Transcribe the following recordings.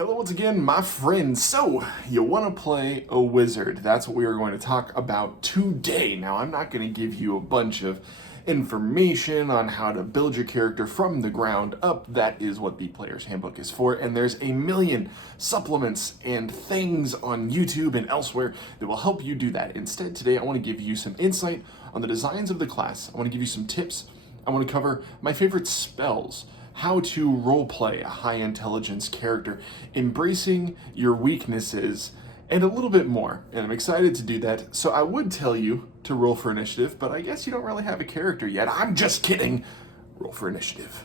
Hello once again, my friends. So, you want to play a wizard. That's what we are going to talk about today. Now, I'm not going to give you a bunch of information on how to build your character from the ground up. That is what the Player's Handbook is for, and there's a million supplements and things on YouTube and elsewhere that will help you do that. Instead, today I want to give you some insight on the designs of the class. I want to give you some tips. I want to cover my favorite spells, how to roleplay a high intelligence character, embracing your weaknesses, and a little bit more. And I'm excited to do that. So I would tell you to roll for initiative, but I guess you don't really have a character yet. I'm just kidding. Roll for initiative.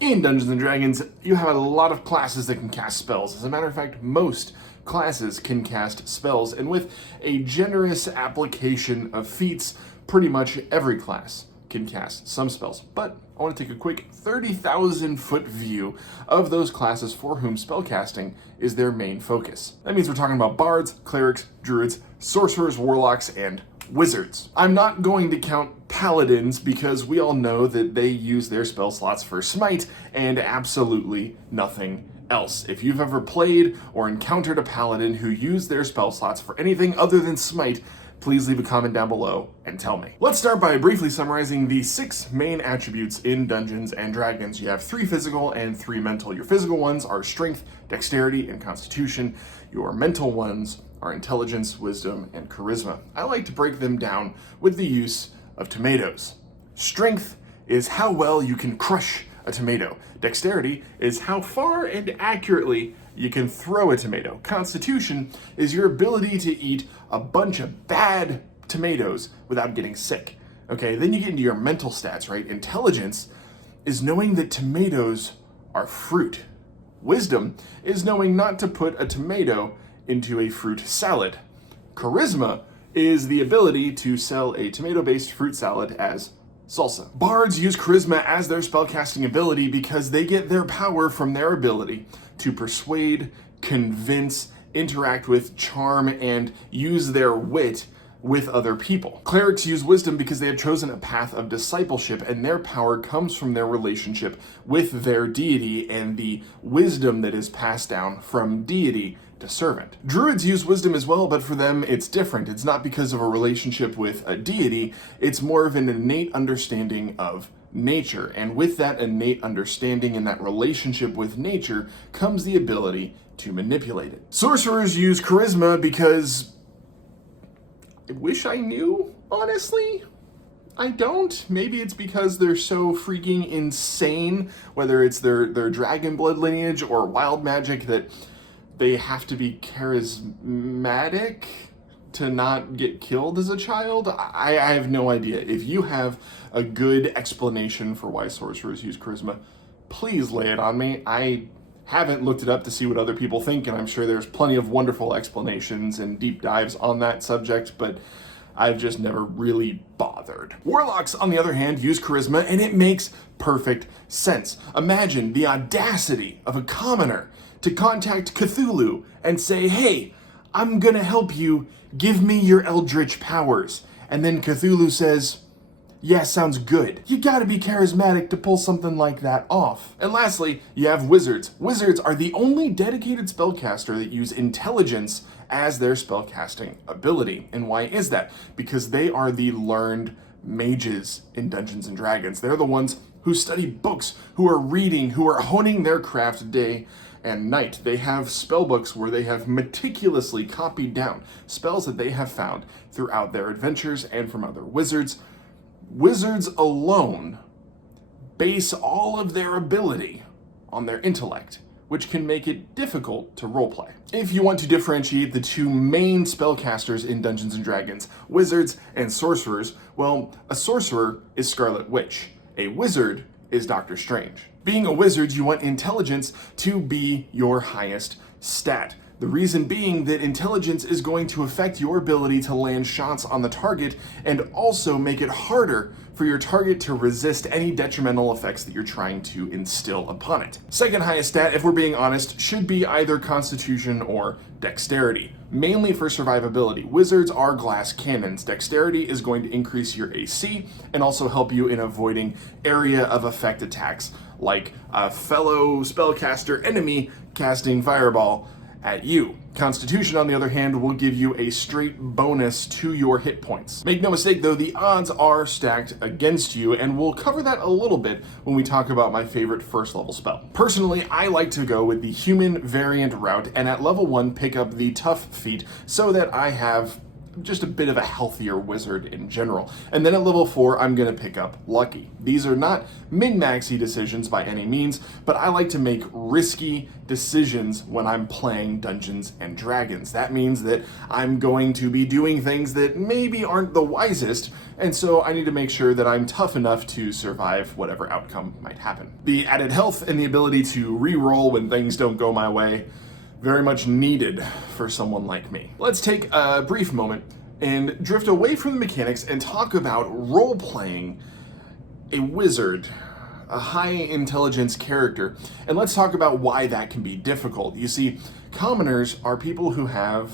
In Dungeons & Dragons, you have a lot of classes that can cast spells. As a matter of fact, most classes can cast spells, and with a generous application of feats, pretty much every class can cast some spells. But I want to take a quick 30,000 foot view of those classes for whom spellcasting is their main focus. That means we're talking about bards, clerics, druids, sorcerers, warlocks, and wizards. I'm not going to count paladins because we all know that they use their spell slots for smite and absolutely nothing else. If you've ever played or encountered a paladin who used their spell slots for anything other than smite, please leave a comment down below and tell me. Let's start by briefly summarizing the 6 main attributes in Dungeons & Dragons. You have 3 physical and 3 mental. Your physical ones are strength, dexterity, and constitution. Your mental ones are intelligence, wisdom, and charisma. I like to break them down with the use of tomatoes. Strength is how well you can crush a tomato. Dexterity is how far and accurately you can throw a tomato. Constitution is your ability to eat a bunch of bad tomatoes without getting sick. Okay, then you get into your mental stats, right? Intelligence is knowing that tomatoes are fruit. Wisdom is knowing not to put a tomato into a fruit salad. Charisma is the ability to sell a tomato-based fruit salad as salsa. Bards use charisma as their spellcasting ability because they get their power from their ability to persuade, convince, interact with, charm, and use their wit with other people. Clerics use wisdom because they have chosen a path of discipleship, and their power comes from their relationship with their deity and the wisdom that is passed down from deity to servant. Druids use wisdom as well, but for them it's different. It's not because of a relationship with a deity, it's more of an innate understanding of nature. And with that innate understanding and that relationship with nature comes the ability to manipulate it. Sorcerers use charisma because I wish I knew, honestly. I don't. Maybe it's because they're so freaking insane, whether it's their dragon blood lineage or wild magic, that they have to be charismatic to not get killed as a child. I have no idea. If you have a good explanation for why sorcerers use charisma, please lay it on me. I haven't looked it up to see what other people think, and I'm sure there's plenty of wonderful explanations and deep dives on that subject, but I've just never really bothered. Warlocks, on the other hand, use charisma, and it makes perfect sense. Imagine the audacity of a commoner to contact Cthulhu and say, hey, I'm gonna help you, give me your eldritch powers. And then Cthulhu says, yeah, sounds good. You gotta be charismatic to pull something like that off. And lastly, you have wizards. Wizards are the only dedicated spellcaster that use intelligence as their spellcasting ability. And why is that? Because they are the learned mages in Dungeons & Dragons. They're the ones who study books, who are reading, who are honing their craft day and night. They have spell books where they have meticulously copied down spells that they have found throughout their adventures and from other wizards. Wizards alone base all of their ability on their intellect, which can make it difficult to roleplay. If you want to differentiate the 2 main spellcasters in Dungeons & Dragons, wizards and sorcerers, well, a sorcerer is Scarlet Witch. A wizard is Doctor Strange. Being a wizard, you want intelligence to be your highest stat. The reason being that intelligence is going to affect your ability to land shots on the target and also make it harder for your target to resist any detrimental effects that you're trying to instill upon it. Second highest stat, if we're being honest, should be either Constitution or Dexterity, mainly for survivability. Wizards are glass cannons. Dexterity is going to increase your AC and also help you in avoiding area of effect attacks, like a fellow spellcaster enemy casting Fireball at you. Constitution, on the other hand, will give you a straight bonus to your hit points. Make no mistake though, the odds are stacked against you, and we'll cover that a little bit when we talk about my favorite first level spell. Personally, I like to go with the human variant route, and at level 1 pick up the tough feat so that I have just a bit of a healthier wizard in general. And then at level 4, I'm gonna pick up Lucky. These are not min-maxy decisions by any means, but I like to make risky decisions when I'm playing Dungeons and Dragons. That means that I'm going to be doing things that maybe aren't the wisest, and so I need to make sure that I'm tough enough to survive whatever outcome might happen. The added health and the ability to re-roll when things don't go my way, very much needed for someone like me. Let's take a brief moment and drift away from the mechanics and talk about role-playing a wizard, a high intelligence character, and let's talk about why that can be difficult. You see, commoners are people who have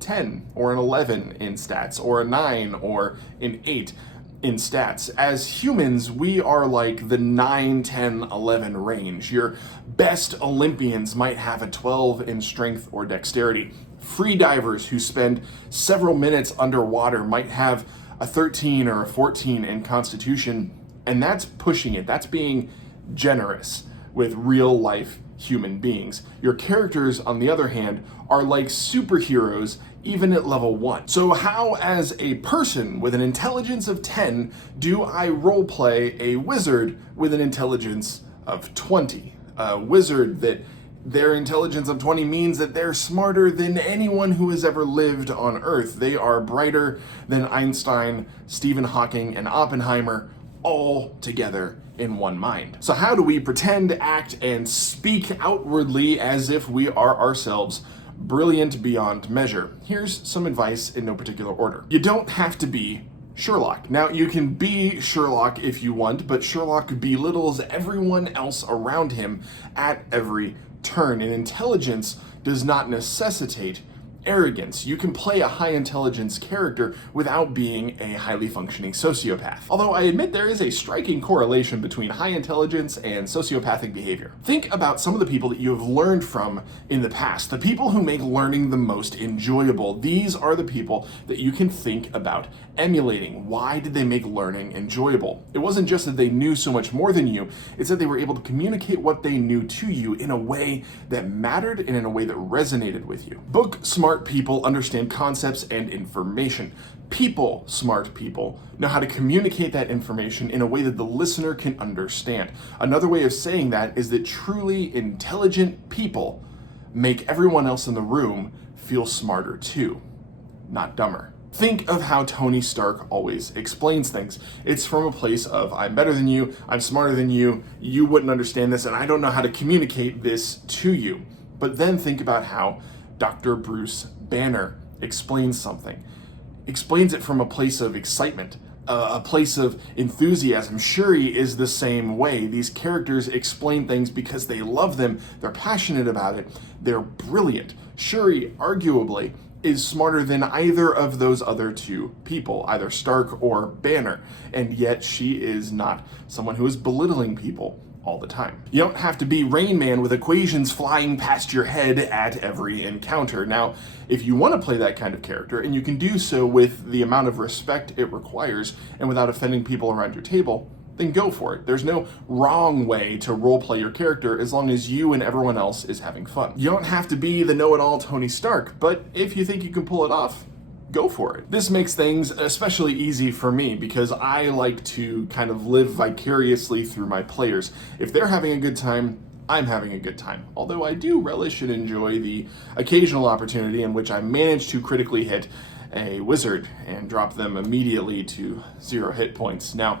10 or an 11 in stats, or a 9 or an 8 in stats. As humans, we are like the 9, 10, 11 range. Your best Olympians might have a 12 in strength or dexterity. Free divers who spend several minutes underwater might have a 13 or a 14 in constitution, and that's pushing it. That's being generous with real life human beings. Your characters, on the other hand, are like superheroes even at level 1. So how, as a person with an intelligence of 10, do I roleplay a wizard with an intelligence of 20? A wizard that their intelligence of 20 means that they're smarter than anyone who has ever lived on Earth. They are brighter than Einstein, Stephen Hawking, and Oppenheimer, all together in one mind. So how do we pretend, act, and speak outwardly as if we are ourselves brilliant beyond measure? Here's some advice in no particular order. You don't have to be Sherlock. Now, you can be Sherlock if you want, but Sherlock belittles everyone else around him at every turn, and intelligence does not necessitate arrogance. You can play a high intelligence character without being a highly functioning sociopath. Although I admit there is a striking correlation between high intelligence and sociopathic behavior. Think about some of the people that you have learned from in the past, the people who make learning the most enjoyable. These are the people that you can think about emulating. Why did they make learning enjoyable? It wasn't just that they knew so much more than you, it's that they were able to communicate what they knew to you in a way that mattered and in a way that resonated with you. Book smart people understand concepts and information. People, smart people, know how to communicate that information in a way that the listener can understand. Another way of saying that is that truly intelligent people make everyone else in the room feel smarter too, not dumber. Think of how Tony Stark always explains things. It's from a place of, I'm better than you, I'm smarter than you wouldn't understand this, and I don't know how to communicate this to you. But then think about how Dr. Bruce Banner explains something. Explains it from a place of excitement, a place of enthusiasm. Shuri is the same way. These characters explain things because they love them, they're passionate about it, they're brilliant. Shuri, arguably, is smarter than either of those other two people, either Stark or Banner, and yet she is not someone who is belittling people all the time. You don't have to be Rain Man with equations flying past your head at every encounter. Now, if you want to play that kind of character, and you can do so with the amount of respect it requires and without offending people around your table, then go for it. There's no wrong way to roleplay your character as long as you and everyone else is having fun. You don't have to be the know-it-all Tony Stark, but if you think you can pull it off, go for it. This makes things especially easy for me because I like to kind of live vicariously through my players. If they're having a good time, I'm having a good time. Although I do relish and enjoy the occasional opportunity in which I manage to critically hit a wizard and drop them immediately to 0 hit points. Now,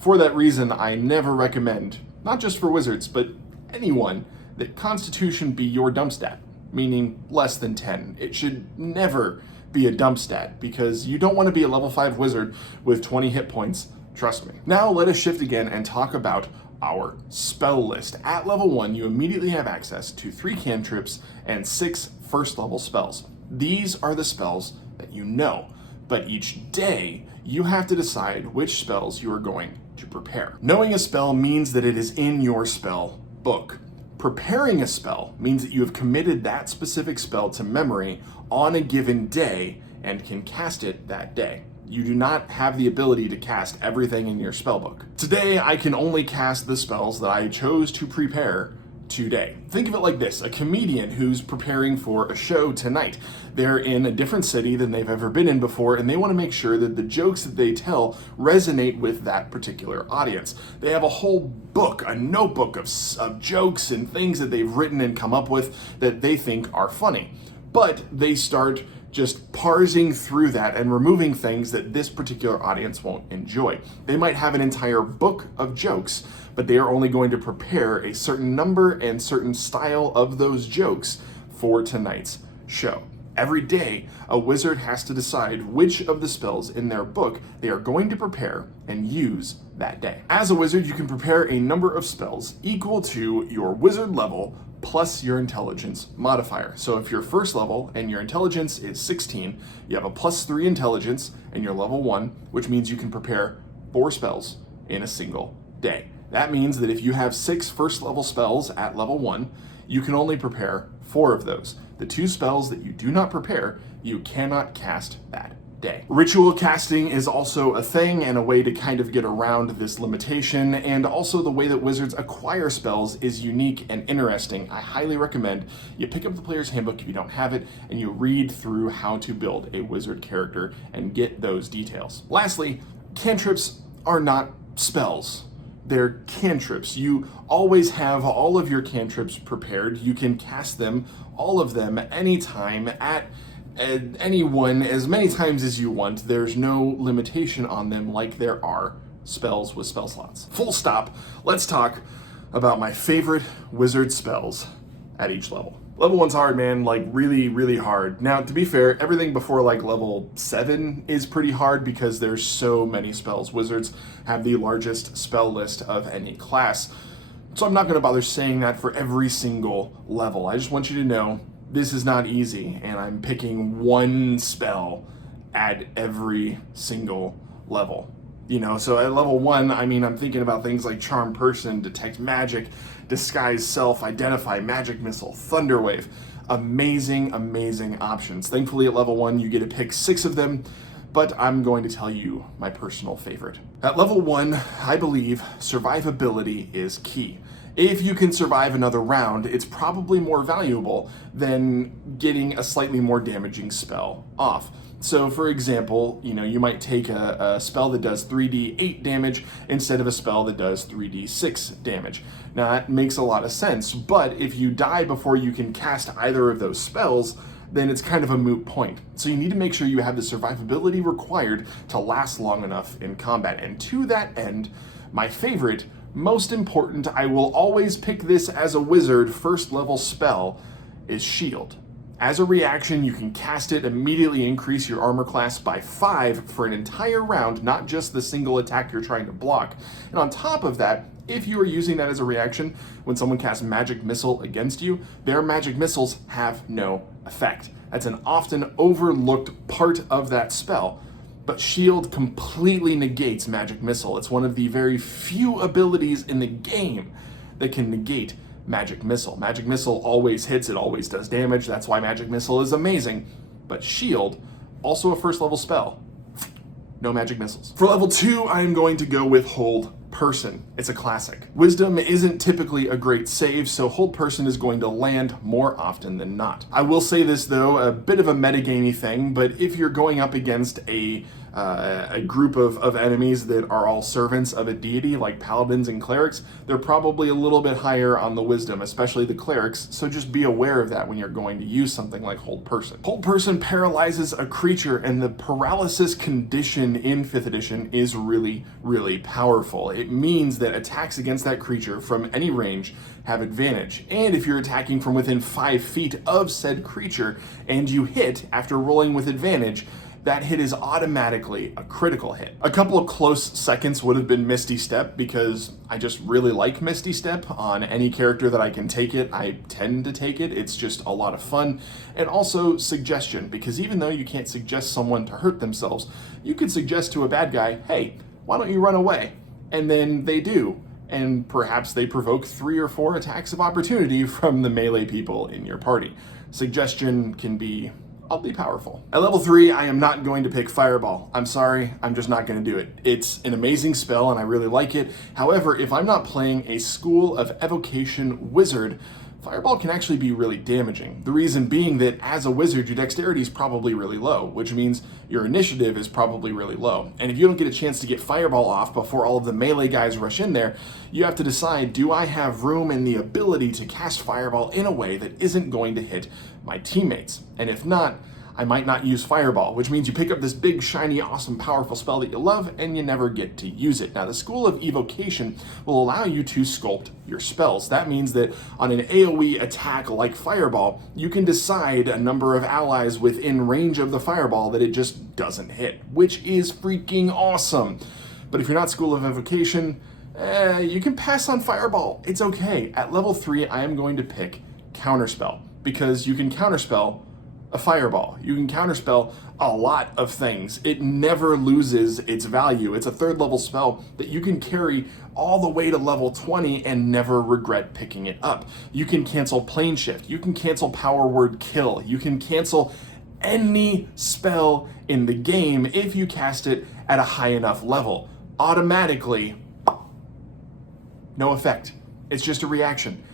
for that reason, I never recommend, not just for wizards, but anyone, that Constitution be your dump stat. meaning less than 10. It should never be a dump stat, because you don't want to be a level 5 wizard with 20 hit points, trust me. Now let us shift again and talk about our spell list. At level 1, you immediately have access to 3 cantrips and 6 first level spells. These are the spells that you know, but each day you have to decide which spells you are going to prepare. Knowing a spell means that it is in your spell book. Preparing a spell means that you have committed that specific spell to memory on a given day and can cast it that day. You do not have the ability to cast everything in your spellbook. Today, I can only cast the spells that I chose to prepare today. Think of it like this: a comedian who's preparing for a show tonight. They're in a different city than they've ever been in before, and they want to make sure that the jokes that they tell resonate with that particular audience. They have a whole book, a notebook of jokes and things that they've written and come up with that they think are funny. But they start just parsing through that and removing things that this particular audience won't enjoy. They might have an entire book of jokes, but they are only going to prepare a certain number and certain style of those jokes for tonight's show. Every day, a wizard has to decide which of the spells in their book they are going to prepare and use that day. As a wizard, you can prepare a number of spells equal to your wizard level plus your intelligence modifier. So if you're first level and your intelligence is 16, you have a +3 intelligence and you're level 1, which means you can prepare 4 spells in a single day. That means that if you have 6 first level spells at level 1, you can only prepare 4 of those. The 2 spells that you do not prepare, you cannot cast that day. Ritual casting is also a thing and a way to kind of get around this limitation, and also the way that wizards acquire spells is unique and interesting. I highly recommend you pick up the player's handbook if you don't have it, and you read through how to build a wizard character and get those details. Lastly, cantrips are not spells. They're cantrips. You always have all of your cantrips prepared. You can cast them, all of them, anytime, at anyone, as many times as you want. There's no limitation on them like there are spells with spell slots. Full stop. Let's talk about my favorite wizard spells at each level. Level 1's hard, man, like really, really hard. Now, to be fair, everything before like level 7 is pretty hard because there's so many spells. Wizards have the largest spell list of any class. So I'm not gonna bother saying that for every single level. I just want you to know this is not easy, and I'm picking one spell at every single level. You know, so at level 1, I mean, I'm thinking about things like Charm Person, Detect Magic, Disguise Self, Identify, Magic Missile, Thunderwave. Amazing, amazing options. Thankfully, at level 1, you get to pick 6 of them, but I'm going to tell you my personal favorite. At level 1, I believe survivability is key. If you can survive another round, it's probably more valuable than getting a slightly more damaging spell off. So for example, you know, you might take a spell that does 3d8 damage instead of a spell that does 3d6 damage. Now that makes a lot of sense, but if you die before you can cast either of those spells, then it's kind of a moot point. So you need to make sure you have the survivability required to last long enough in combat. And to that end, my favorite, most important, I will always pick this as a wizard first level spell, is Shield. As a reaction, you can cast it, immediately increase your armor class by 5 for an entire round, not just the single attack you're trying to block. And on top of that, if you are using that as a reaction, when someone casts Magic Missile against you, their magic missiles have no effect. That's an often overlooked part of that spell. But Shield completely negates Magic Missile. It's one of the very few abilities in the game that can negate Magic Missile. Magic Missile always hits, it always does damage, that's why Magic Missile is amazing. But Shield, also a first level spell, no Magic Missiles. For level 2, I am going to go with Hold Person. It's a classic. Wisdom isn't typically a great save, so Hold Person is going to land more often than not. I will say this though, a bit of a metagamey thing, but if you're going up against a a group of enemies that are all servants of a deity, like paladins and clerics, they're probably a little bit higher on the wisdom, especially the clerics, so just be aware of that when you're going to use something like Hold Person. Hold Person paralyzes a creature, and the paralysis condition in 5th edition is really, really powerful. It means that attacks against that creature from any range have advantage, and if you're attacking from within 5 feet of said creature and you hit after rolling with advantage, that hit is automatically a critical hit. A couple of close seconds would have been Misty Step, because I just really like Misty Step. On any character that I can take it, I tend to take it. It's just a lot of fun. And also Suggestion, because even though you can't suggest someone to hurt themselves, you could suggest to a bad guy, hey, why don't you run away? And then they do. And perhaps they provoke 3 or 4 attacks of opportunity from the melee people in your party. Suggestion can be oddly powerful. At level 3, I am not going to pick Fireball. I'm sorry, I'm just not going to do it. It's an amazing spell and I really like it. However, if I'm not playing a School of Evocation wizard, Fireball can actually be really damaging. The reason being that as a wizard, your dexterity is probably really low, which means your initiative is probably really low. And if you don't get a chance to get Fireball off before all of the melee guys rush in there, you have to decide, do I have room and the ability to cast Fireball in a way that isn't going to hit my teammates? And if not, I might not use Fireball, which means you pick up this big, shiny, awesome, powerful spell that you love, and you never get to use it. Now, the School of Evocation will allow you to sculpt your spells. That means that on an AoE attack like Fireball, you can decide a number of allies within range of the Fireball that it just doesn't hit, which is freaking awesome. But if you're not School of Evocation, you can pass on Fireball. It's okay. At level 3, I am going to pick Counterspell, because you can counterspell a Fireball. You can counterspell a lot of things. It never loses its value. It's a 3rd level spell that you can carry all the way to level 20 and never regret picking it up. You can cancel Plane Shift. You can cancel Power Word Kill. You can cancel any spell in the game if you cast it at a high enough level. Automatically, no effect. It's just a reaction.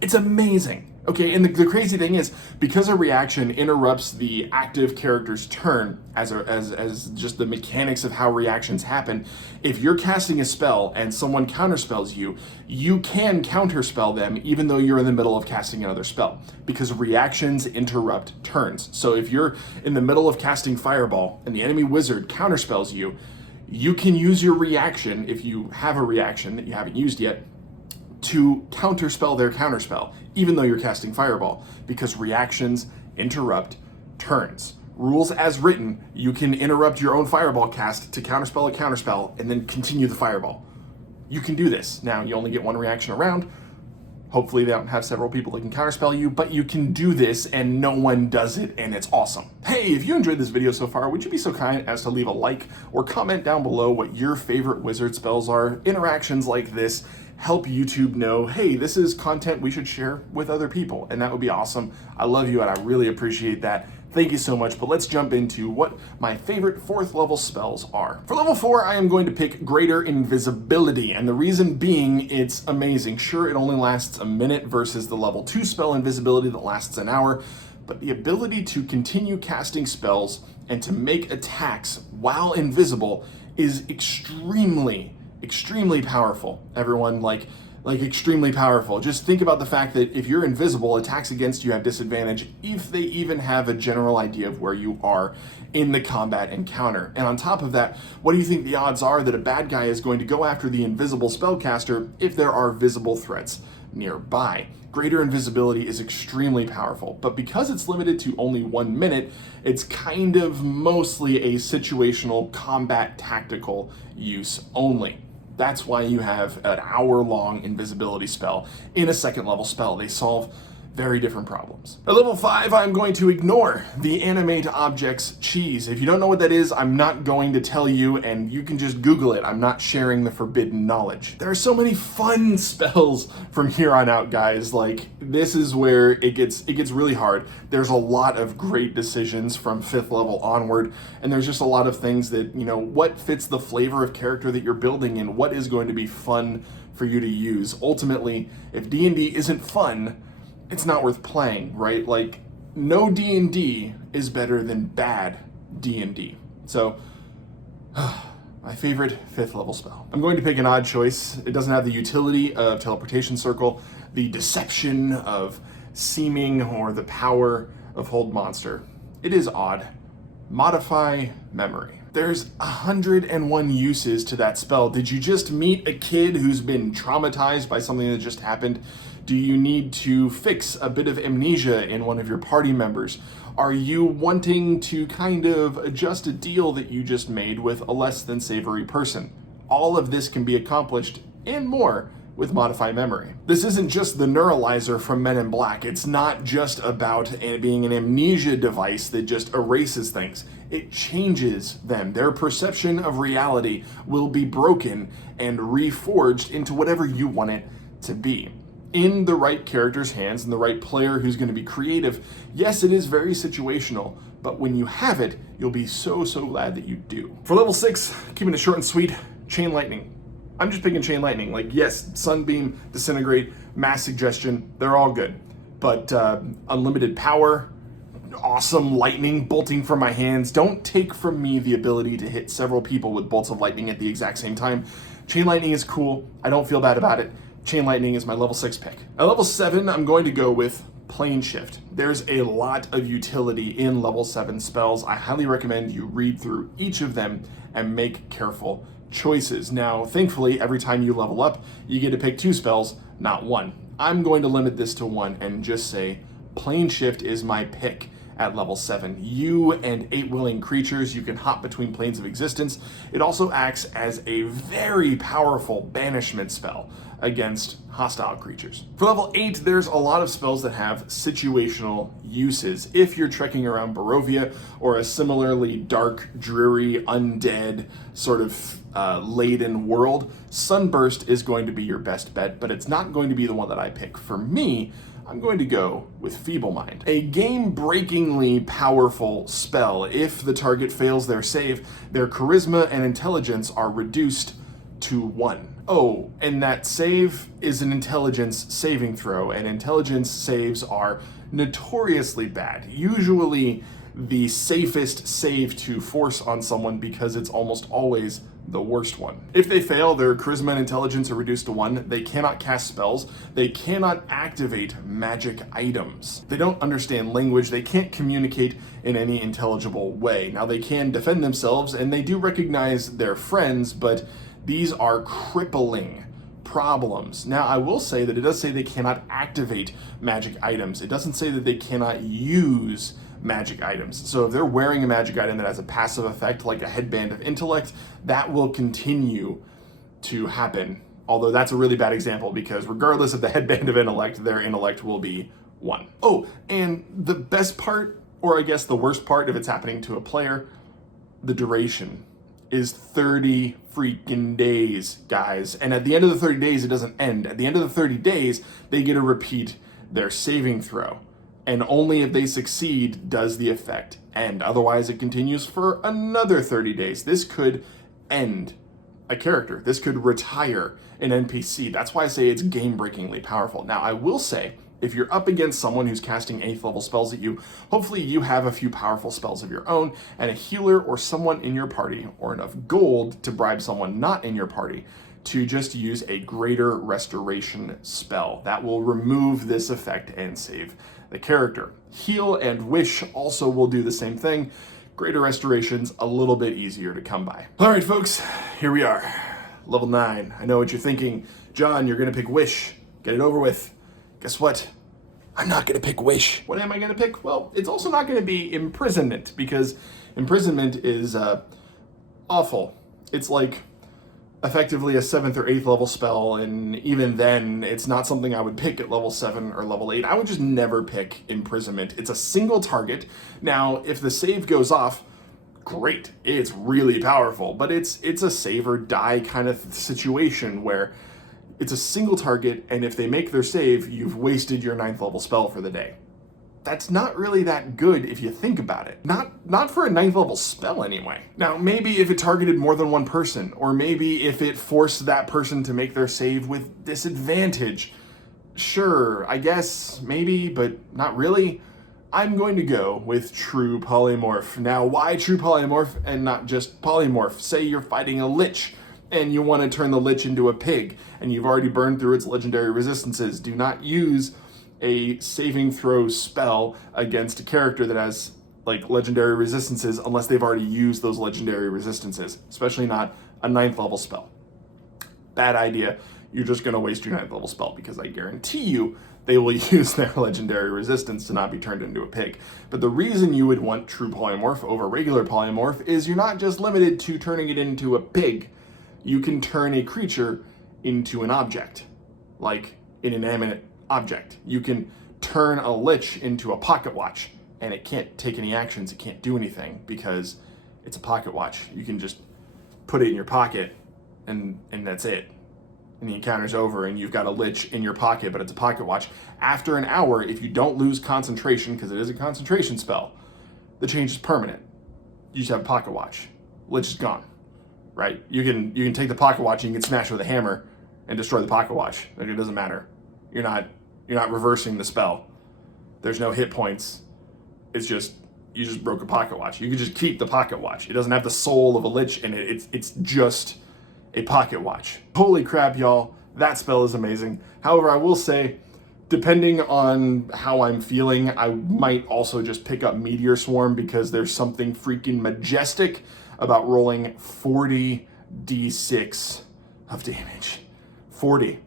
It's amazing. Okay, and the crazy thing is, because a reaction interrupts the active character's turn as just the mechanics of how reactions happen, if you're casting a spell and someone counterspells you, you can counterspell them even though you're in the middle of casting another spell, because reactions interrupt turns. So if you're in the middle of casting Fireball and the enemy wizard counterspells you, you can use your reaction, if you have a reaction that you haven't used yet, to counterspell their counterspell, even though you're casting Fireball, because reactions interrupt turns. Rules as written, you can interrupt your own Fireball cast to counterspell a counterspell and then continue the Fireball. You can do this. Now, you only get 1 reaction around. Hopefully they don't have several people that can counterspell you, but you can do this and no one does it, and it's awesome. Hey, if you enjoyed this video so far, would you be so kind as to leave a like or comment down below what your favorite wizard spells are? Interactions like this help YouTube know, hey, this is content we should share with other people, and that would be awesome. I love you and I really appreciate that. Thank you so much, but let's jump into what my favorite 4th level spells are. For level 4, I am going to pick Greater Invisibility, and the reason being, it's amazing. Sure, it only lasts a minute versus the level 2 spell Invisibility that lasts an hour, but the ability to continue casting spells and to make attacks while invisible is extremely powerful. Everyone, like extremely powerful. Just think about the fact that if you're invisible, attacks against you have disadvantage if they even have a general idea of where you are in the combat encounter. And on top of that, what do you think the odds are that a bad guy is going to go after the invisible spellcaster if there are visible threats nearby? Greater Invisibility is extremely powerful, but because it's limited to only 1 minute, it's kind of mostly a situational combat tactical use only. That's why you have an hour-long invisibility spell in a 2nd level spell. They solve very different problems. At level 5, I'm going to ignore the animate objects cheese. If you don't know what that is, I'm not going to tell you, and you can just Google it. I'm not sharing the forbidden knowledge. There are so many fun spells from here on out, guys. Like, this is where it gets really hard. There's a lot of great decisions from 5th level onward, and there's just a lot of things that, you know, what fits the flavor of character that you're building and what is going to be fun for you to use. Ultimately, if D&D isn't fun, it's not worth playing, right? Like, no D&D is better than bad D&D. So My favorite 5th level spell. I'm going to pick an odd choice. It doesn't have the utility of Teleportation Circle, the deception of seeming, or the power of Hold Monster. It is odd. Modify Memory. There's 101 uses to that spell. Did you just meet a kid who's been traumatized by something that just happened? Do you need to fix a bit of amnesia in one of your party members? Are you wanting to kind of adjust a deal that you just made with a less than savory person? All of this can be accomplished and more with Modify Memory. This isn't just the neuralizer from Men in Black. It's not just about being an amnesia device that just erases things. It changes them. Their perception of reality will be broken and reforged into whatever you want it to be. In the right character's hands and the right player who's going to be creative, yes, it is very situational, but when you have it, you'll be so glad that you do. For level 6, keeping it short and sweet, Chain Lightning. I'm just picking Chain Lightning. Like, yes, Sunbeam, Disintegrate, Mass Suggestion, they're all good. But unlimited power, awesome lightning bolting from my hands. Don't take from me the ability to hit several people with bolts of lightning at the exact same time. Chain Lightning is cool. I don't feel bad about it. Chain Lightning is my level 6 pick. At level 7, I'm going to go with Plane Shift. There's a lot of utility in level 7 spells. I highly recommend you read through each of them and make careful choices. Now, thankfully, every time you level up, you get to pick 2 spells, not 1. I'm going to limit this to 1 and just say Plane Shift is my pick at level 7. You and 8 willing creatures, you can hop between planes of existence. It also acts as a very powerful banishment spell against hostile creatures. For level 8, there's a lot of spells that have situational uses. If you're trekking around Barovia or a similarly dark, dreary, undead sort of laden world, Sunburst is going to be your best bet, but it's not going to be the one that I pick. For me, I'm going to go with Feeble Mind, a game-breakingly powerful spell. If the target fails their save, their charisma and intelligence are reduced to 1. Oh, and that save is an intelligence saving throw, and intelligence saves are notoriously bad. Usually the safest save to force on someone because it's almost always the worst one. If they fail, their charisma and intelligence are reduced to 1. They cannot cast spells. They cannot activate magic items. They don't understand language. They can't communicate in any intelligible way. Now, they can defend themselves, and they do recognize their friends, but these are crippling problems. Now, I will say that it does say they cannot activate magic items. It doesn't say that they cannot use magic items. So if they're wearing a magic item that has a passive effect, like a headband of intellect, that will continue to happen. Although that's a really bad example, because regardless of the headband of intellect, their intellect will be 1. Oh, and the best part, or I guess the worst part if it's happening to a player, the duration is 30 freaking days, guys. And at the end of the 30 days, it doesn't end. At the end of the 30 days, they get to repeat their saving throw. And only if they succeed does the effect end. Otherwise, it continues for another 30 days. This could end a character. This could retire an NPC. That's why I say it's game-breakingly powerful. Now, I will say, if you're up against someone who's casting 8th level spells at you, hopefully you have a few powerful spells of your own and a healer or someone in your party, or enough gold to bribe someone not in your party to just use a greater restoration spell. That will remove this effect and save the character. Heal and Wish also will do the same thing. Greater restoration's a little bit easier to come by. All right, folks, here we are. Level 9. I know what you're thinking. John, you're gonna pick Wish. Get it over with. Guess what? I'm not gonna pick Wish. What am I gonna pick? Well, it's also not gonna be Imprisonment, because Imprisonment is awful. It's like effectively a 7th or 8th level spell, and even then, it's not something I would pick at level 7 or level 8. I would just never pick Imprisonment. It's a single target. Now, if the save goes off, great. It's really powerful, but it's a save or die kind of situation where it's a single target, and if they make their save, you've wasted your 9th level spell for the day. That's not really that good if you think about it. Not for a 9th level spell anyway. Now, maybe if it targeted more than one person, or maybe if it forced that person to make their save with disadvantage. Sure, I guess, maybe, but not really. I'm going to go with True Polymorph. Now, why True Polymorph and not just Polymorph? Say you're fighting a Lich and you want to turn the Lich into a pig and you've already burned through its legendary resistances. Do not use a saving throw spell against a character that has like legendary resistances unless they've already used those legendary resistances, especially not a 9th level spell. Bad idea. You're just going to waste your 9th level spell because I guarantee you they will use their legendary resistance to not be turned into a pig. But the reason you would want True Polymorph over regular Polymorph is you're not just limited to turning it into a pig. You can turn a creature into an object, like an inanimate object. You can turn a Lich into a pocket watch, and it can't take any actions, it can't do anything because it's a pocket watch. You can just put it in your pocket and that's it. And the encounter's over and you've got a Lich in your pocket, but it's a pocket watch. After an hour, if you don't lose concentration, because it is a concentration spell, the change is permanent. You just have a pocket watch. Lich is gone, right? You can take the pocket watch and you can smash it with a hammer and destroy the pocket watch. Like, it doesn't matter. You're not reversing the spell. There's no hit points. It's just, you just broke a pocket watch. You can just keep the pocket watch. It doesn't have the soul of a Lich in it. It's just a pocket watch. Holy crap, y'all. That spell is amazing. However, I will say, depending on how I'm feeling, I might also just pick up Meteor Swarm because there's something freaking majestic about rolling 40 d6 of damage. 40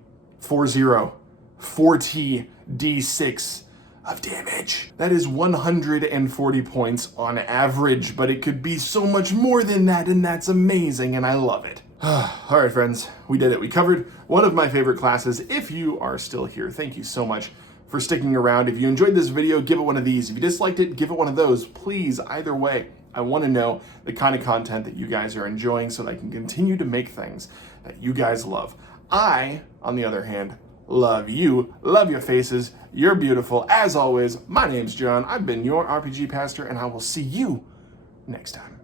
d6 of damage. That is 140 points on average, but it could be so much more than that, and that's amazing, and I love it. All right, friends, we did it. We covered one of my favorite classes. If you are still here, thank you so much for sticking around. If you enjoyed this video, give it one of these. If you disliked it, give it one of those. Please, either way, I want to know the kind of content that you guys are enjoying so that I can continue to make things that you guys love. I, on the other hand, love you, love your faces, you're beautiful. As always, my name's John. I've been your RPG pastor, and I will see you next time.